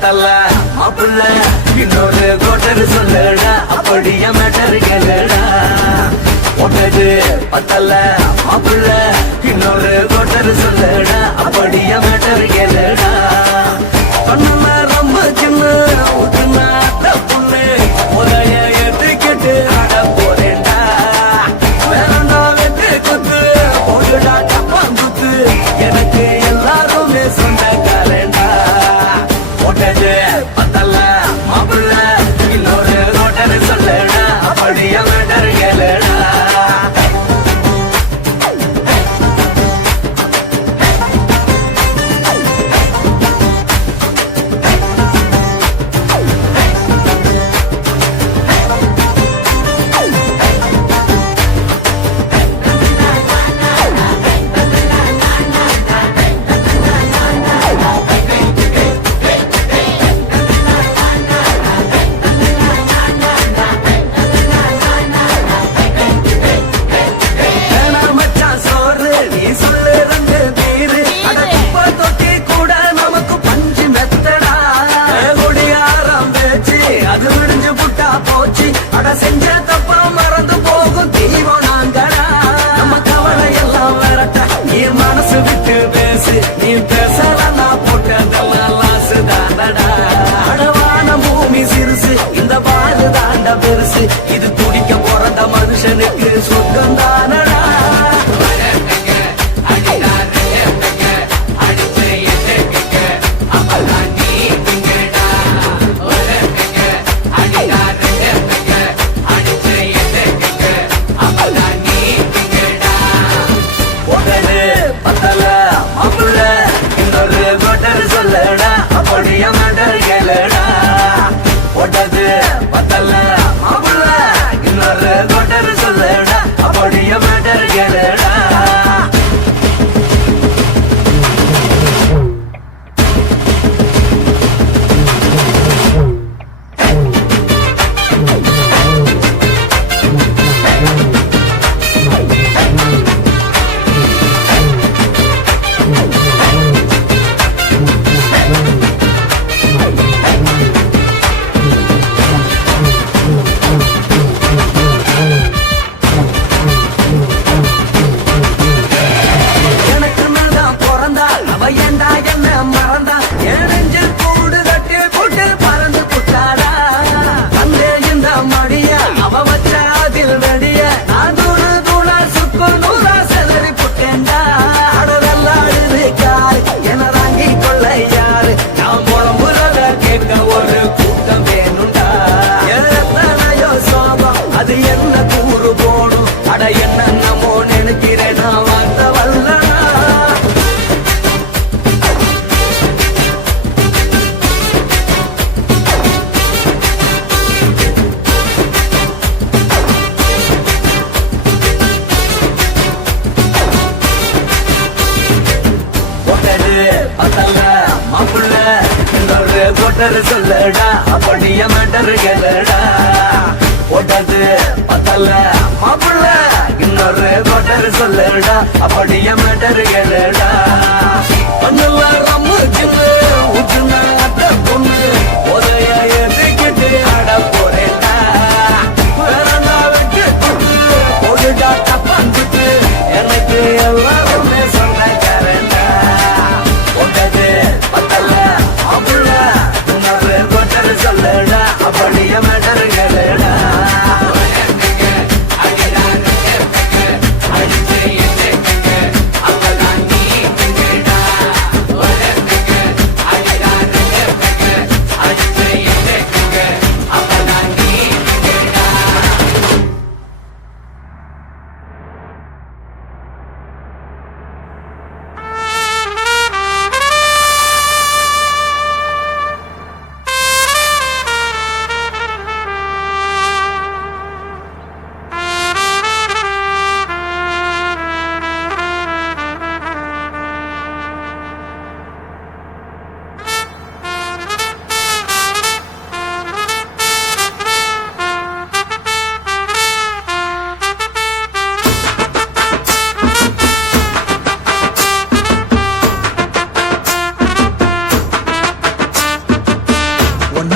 பத்தல மாப்பிள்ள இன்னொரு கோட்டர் சொல்லுடா அப்படிய மேட்டர் கேளுடா ஒட்டது பத்தல மாப்பிள்ள இன்னொரு கோட்டர் சொல்லுடா அப்படிய மேட்டர் கேளுடா பண்ண ரொம்ப சின்ன ஊத்துனா புண்ணு உதய ஏத்துக்கிட்டு ஆட போறேன்டா வேறண்டா வெட்டு குத்து போடுடா டப்பாங்குத்து எனக்கு எல்லாருமே சொந்தக்காரன்டா ஒட்டது பத்தல மாப்பிள்ள இன்னொரு கோட்டர் சொல்லுடா அப்படிய மேட்டர் கேளுடா செஞ்ச தப்பா மறந்து போகும் தீவம் நாங்கடா நம்ம கவலை எல்லாம் வரட்ட நீ மனசு விட்டு பேசு நீ பேசலன்னா போட்டதெல்லாம் லாசு தாண்டடா அடவான பூமி சிறுசு இந்த வாழ்வு தாண்ட பெருசு இது துடிக்க பிறந்த மனுஷனுக்கு சொர்க்கம் தானடா சொல்லடா அப்படிய மேட்டர் கேளுடா ஒட்டது பத்தல மாப்பிள்ள இன்னொரு கோட்டர் சொல்லடா அப்படிய மேட்டர் கேளுடா மாப்பிள்ள இன்னொரு கோட்டர் சொல்லடா அப்படிய மேட்டர் கேளுடா ஒட்டது பத்தல மாப்பிள்ள இன்னொரு கோட்டர் சொல்லடா அப்படிய மேட்டர் கேளுடா பண்ணல ரொம்ப சின்ன ஊத்துனா பொண்ணு உதய ஏத்துக்கிட்டு ஆட போறேன்டா வேறண்டா வெட்டு குத்து போடுடா டப்பாங்குத்து எனக்கு எல்லாருமே சொந்தக்காரன்டா ஒட்டது பத்தல மாப்பிள்ள இன்னொரு கோட்டர் சொல்லடா அப்படிய மேட்டர் கேளுடா அடிச்சு அங்கதான் நீ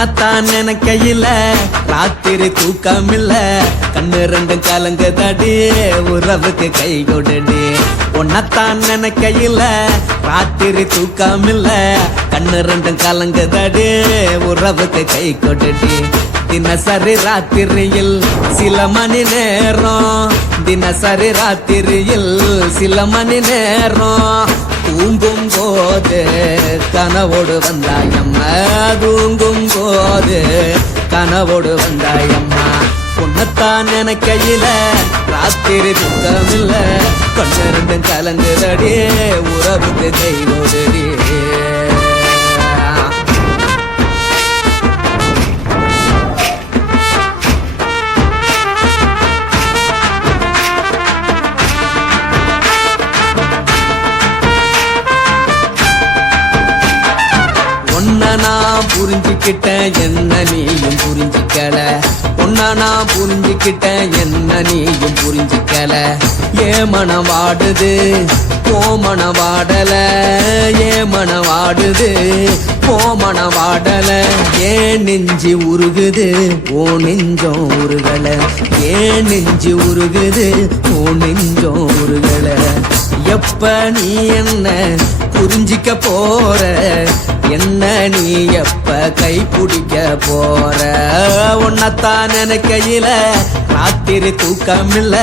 உன்னத்தான் நினைக்கையில ராத்திரி தூக்கமில்ல கண்ணு ரெண்டும் கலங்குதடி உறவுக்கு கை கொடுடி உன்னத்தான் நினைக்கையில ராத்திரி தூக்கமில்ல கண்ணு ரெண்டும் கலங்குதடி உறவுக்கு கை கொடுடி தினசரி ராத்திரியில் சில மணி நேரம் தினசரி ராத்திரியில் சில மணி நேரம் தூங்கும் போது கனவோடு வந்தாயம்மா தூங்கும் போது கனவோடு வந்தாயம்மா உன்னத்தான் நினைக்கையில ராத்திரி துக்கமில்ல கண்ணு ரெண்டும் கலங்குதடி உறவுக்கு கை கொடுடி நான் புரிஞ்சுக்கிட்டேன் என்ன நீயும் புரிஞ்சுக்கல உன்ன நான் புரிஞ்சுக்கிட்டேன் என்ன நீயும் புரிஞ்சுக்கல ஏன் மனம் வாடுது போ மனம் வாடல ஏன் மனம் வாடுது போ மனம் வாடல ஏன் நெஞ்சு உருகுது ஓ நெஞ்சம் உருகல ஏன் நெஞ்சு உருகுது ஓ நெஞ்சம் உருகல எப்ப நீ என்ன புரிஞ்சிக்க போற என்ன நீ எப்ப கை பிடிக்க போற உன்னத்தான் நினைக்கையில ராத்திரி தூக்கமில்ல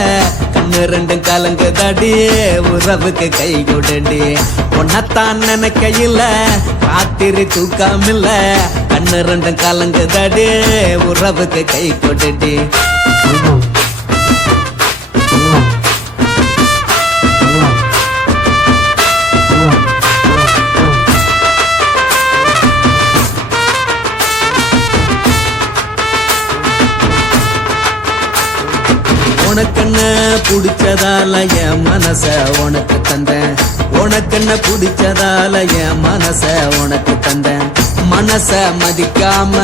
கண்ணு ரெண்டும் கலங்குதடி உறவுக்கு கை கொடுடி உன்னத்தான் நினைக்கையில ராத்திரி தூக்கமில்ல கண்ணு ரெண்டும் கலங்குதடி உறவுக்கு கை கொடுடி உனக்கென்ன பிடிச்சதால என் மனச உனக்கு தந்தேன் உனக்கென்ன பிடிச்சதால என் மனச உனக்கு தந்தேன் மனச மதிக்காம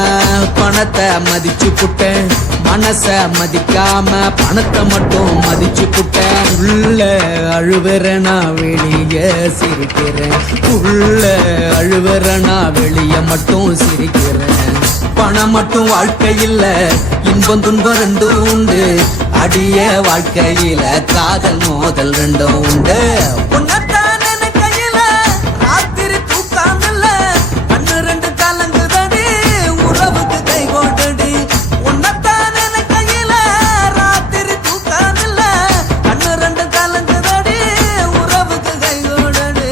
பணத்தை மதிச்சு புட்டேன் மனச மதிக்காம பணத்தை மட்டும் மதிச்சு புட்டேன் உள்ள அழுவுற நான் வெளிய சிரிக்கிறேன் உள்ள அழுவுற நான் வெளிய மட்டும் சிரிக்கிறேன் பணம் மட்டும் வாழ்க்கையில் இன்பம் துன்பம் ரெண்டும் உண்டு அடிய வாழ்க்கையில காதல் மோதல் ரெண்டும் உண்டு உன்னத்தான் நினைக்கையில ராத்திரி தூக்கமில்ல கண்ணு ரெண்டு கலங்குதடி உறவுக்கு கை கொடுடி உன்னத்தான் நினைக்கையில ராத்திரி தூக்கமில்ல கண்ணு ரெண்டு கலங்குதடி உறவுக்கு கை கொடுடி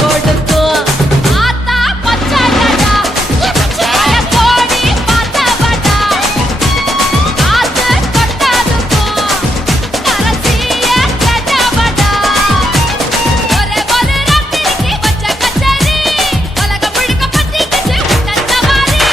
கொடுக்கும் ஆத்தா பச்சாடா பய கோடி பாத்தவடா ஆத்து கொட்டாதுக்கும் கரசிய கஜவடா ஒரே ஒரு ராத்திரிக்கு வச்ச கச்சேரி உலக முழுக்க பத்திக்கிச்சு உட்டன் சவாரி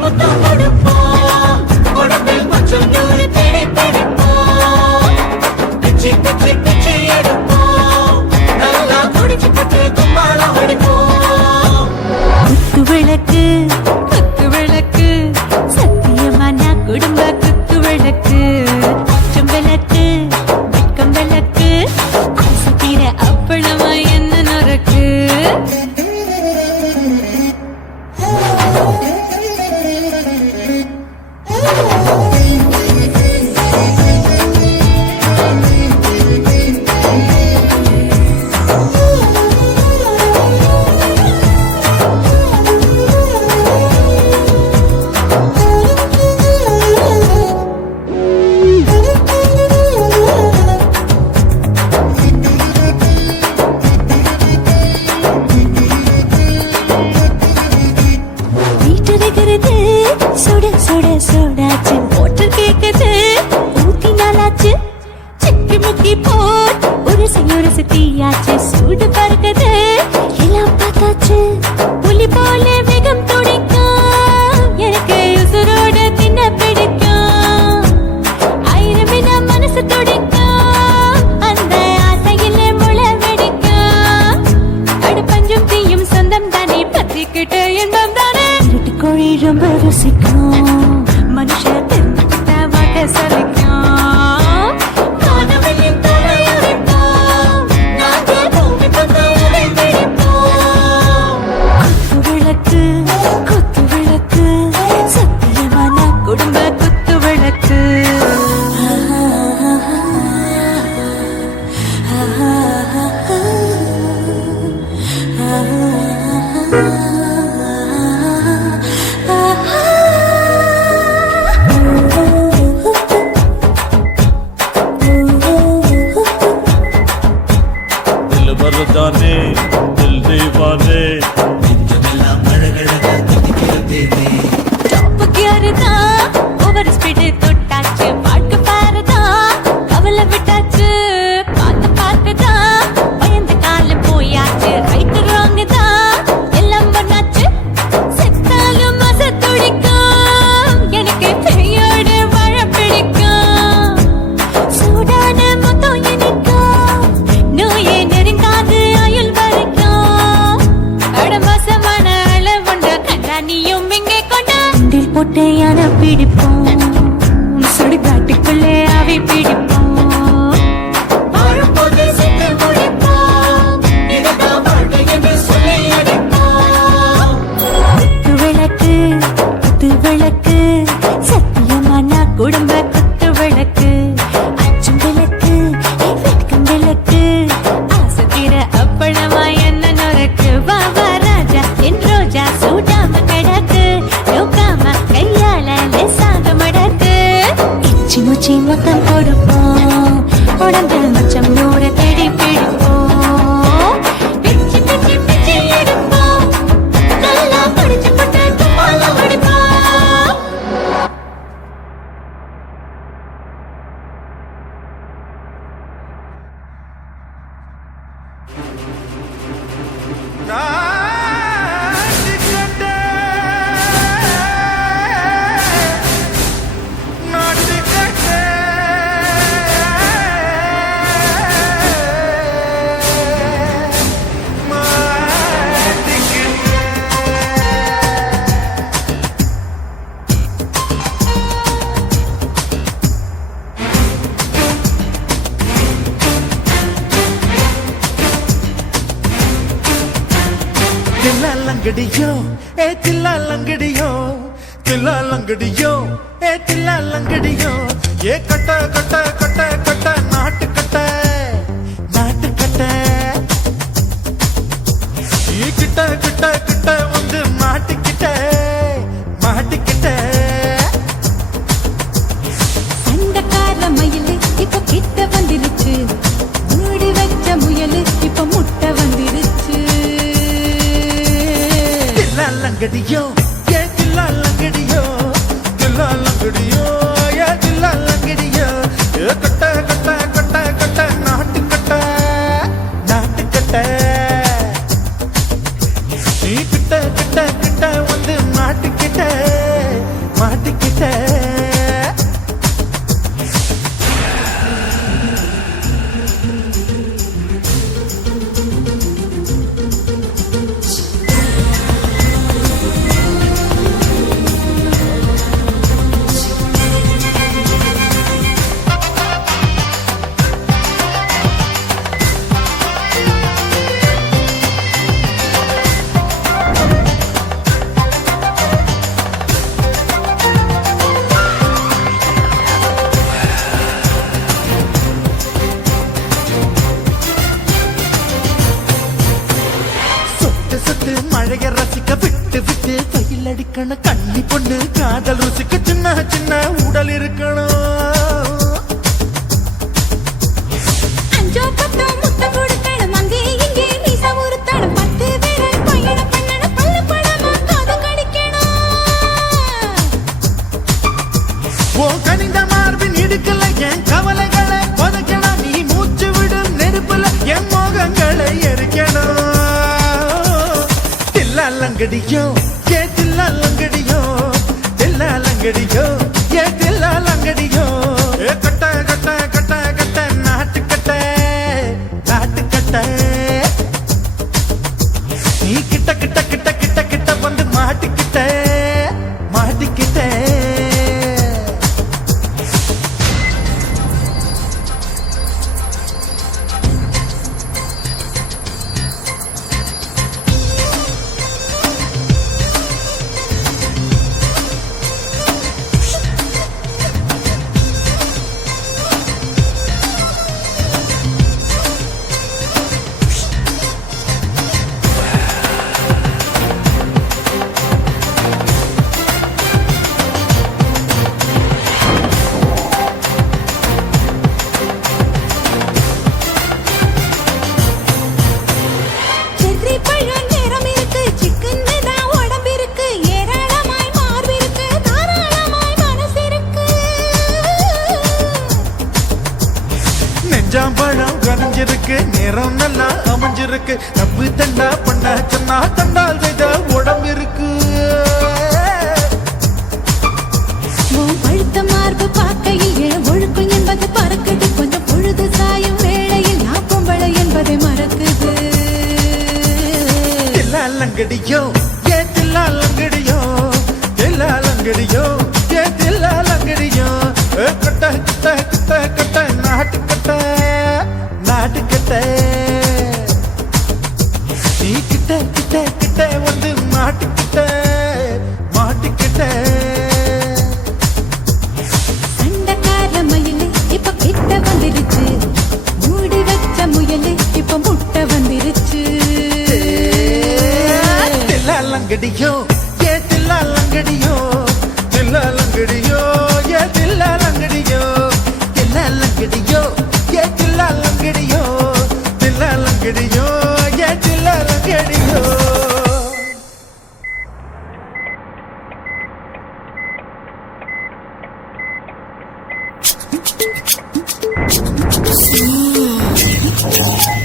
முத்தம் கொடுப்போம் உடம்பில் கொஞ்சம் நூறு தேடி பிடிப்போம் பிச்சி பிச்சி பிச்சி எடுப்போம் நல்லா குடிச்சு பட்டு கும்பாலம் அடிப்போம் குத்து விளக்கு குத்து விளக்கு சத்தியமான குடும்ப குத்து விளக்கு அச்சம் விளக்கு வெட்கம் விளக்கு ஆசைக்கிற அப்பளமா என்ன நொறுக்கு வீட்டடைகிறது சுட சுட சுடாச்சு மோட்டர் கேக்குது ஊத்தி நாளாச்சு சிக்கி முக்கி போட் ஒரு தீயாச்சு சூடு பறக்குது எல்லாம் பார்த்தாச்சு புலி போல வேகம் துடிக்கும் எனக்கு உசுரோட தின்ன பிடிக்கும் ஆயிரமின மனசு துடிக்கும் அந்த ஆசையில முளை வெடிக்கும் அடுப்பஞ்சும் தீயும் சொந்தம் தானே பத்திக்கிட்டு இன்பம் தானே கோழி ரொம்ப ருசிக்கும் மனுஷ தெரிஞ்சுக்கிட்ட வாக்க சலிக்கும் காணவழியின் தலையறிப்போம் நாங்கள் பூமி பந்த உரை பிடிப்போம் குத்து விளக்கு சத்தியமான குடும்ப குத்து விளக்கு दिल बरदाने दिल दीवाने நெஞ்சமெல்லாம் அழகழகா துடிக்கிறதே டாப்பு கியாருதா ஓவர் ஸ்பீடு தொட்டாச்சு பாட்டு பாருதா கவலை விட்டாச்சு பார்த்து பார்த்துதா பயந்து காலம் போயாச்சு ரைட்டு ராங்கு தான் எல்லாம் பண்ணாச்சு செத்தாலும் மச துடிக்கும் எனக்கு பெரியோடு வாழ பிடிக்கும் சூடான மொத்தம் இனிக்கும் நோயே நெருங்காது ஆயுள் வரைக்கும் அடமோசமான அளவுண்ட கண்டா நீயும் இங்கே கொண்டா உண்டில் போட்டு யானை பிடிப்போம் சுடுகாட்டுக்குள்ளே அவை பிடிப்போம் வாழும்போது செத்து முடிப்போம் இதுதான் வாழ்க்கை என்று சொல்லி அடிப்போம் குத்து விளக்கு சத்தியமான குடும்ப குத்து விளக்கு அச்சும் விளக்கு வெட்கம் விளக்கு ஆசைக்கிற அப்பளமா என்ன நொறுக்கு வா வா ராஜா என் ரோஜா சூடாம கிடக்கு நோக்காம கையால லேசாக மடக்கு இச்சி முச்சி மொத்தம் கொடுப்போம் உடம்பில் மச்சம் நூறு தேடி பிடிப்போம் பிச்சி பிச்சி பிச்சி எடுப்போம் நல்லா படிச்சு போட்டு கும்பாலம் அடிப்போம் தில்லாலங்கடியோ ஏ தில்லாலங்கடியோ தில்லாலங்கடியோ ஏ தில்லாலங்கடியோ ஏ கட்ட கட்ட கட்ட கட்ட நாட்டு கட்ட நாட்டு கட்ட நீ கிட்ட கிட்ட கிட்ட வந்து மாட்டிக்கிட்ட மாட்டிக்கிட்ட சண்டக்கார மயிலு இப்ப கிட்ட வந்துருச்சு மூடி வச்ச முயலு இப்ப முட்டை வந்துருச்சு தில்லாலங்கடியோ ஏ தில்லாலங்கடியோ தில்லாலங்கடியோ ஏ தில்லாலங்கடியோ ஏ கட்ட கட்ட கட்ட கட்ட நாட்டு கட்ட நாட்டு கட்ட நீ கிட்ட கிட்ட கிட்ட வந்து மாட்டிக்கிட்ட கல்யாண கண்ணி பொண்ணு காதல் ருசிக்கு சின்ன சின்ன உடல் இருக்கணும். அஞ்சோ பத்தோ முத்தம் கொடுக்கணும் அங்கே இங்கே மீசா உருத்தணும் 10 விரல் பயணம் பண்ணணும் பல்லு படமா காது கடிக்கணும். ஓ கனிந்த மார்பின் இடுக்கல என் கவலைகளை புதைக்கணும். நீ மூச்சு விடும் நெருப்புல என் மோகங்களை எரிக்கணும். தில்லாலங்கடியோ ஏ தில்லாலங்கடியோ தில்லாலங்கடியோ ஏ தில்லாலங்கடியோ ஏ கட்ட கட்ட கட்ட கட்ட நாட்டுக்கட்ட நாட்டுக்கட்ட நீ கிட்ட கிட்ட கிட்ட கிட்ட கிட்ட வந்து மாட்டிக்கிட்ட மாட்டிக்கிட்ட. செர்ரி பழம் நிறம் இருக்கு சிக்கன்னு தான் உடம்பு இருக்கு ஏராளமாய் மார்பு இருக்கு தாராளமாய் மனசு இருக்கு. நெஞ்சாம்பழம் கனிஞ்சிருக்கு நேரம் நல்லா அமைஞ்சிருக்கு. தப்பு தண்டா பண்ண சொன்னா தண்டால் செய்த உடம்பு இருக்கு. உன் பழுத்த மார்பு பார்க்கையில் என் ஒழுக்கம் என்பது பறக்குது. கொஞ்சம் பொழுது சாயும் வேளையில் நான் பொம்பளை என்பதை மறக்குது. தில்லாலங்கடியோ ஏ தில்லாலங்கடியோ தில்லாலங்கடியோ ஏ தில்லாலங்கடியோ ஏ கட்ட கட்ட கட்ட கட்ட நாட்டுக்கட்ட நாட்டுக்கட்ட நீ கிட்ட கிட்ட கிட்ட வந்து மாட்டிக்கிட்ட மாட்டிக்கிட்ட. சண்டைக்கார மயிலு இப்ப கிட்ட வந்துருச்சு மூடி வச்ச முயலு இப்ப முட்டை வந்துருச்சு. தில்லாலங்கடியோ ஏ தில்லாலங்கடியோ தில்லாலங்கடியோ ஏ தில்லாலங்கடியோ தில்லாலங்கடியோ ஏ தில்லாலங்கடியோ தில்லாலங்கடியோ ஏ தில்லாலங்கடியோ. Mm.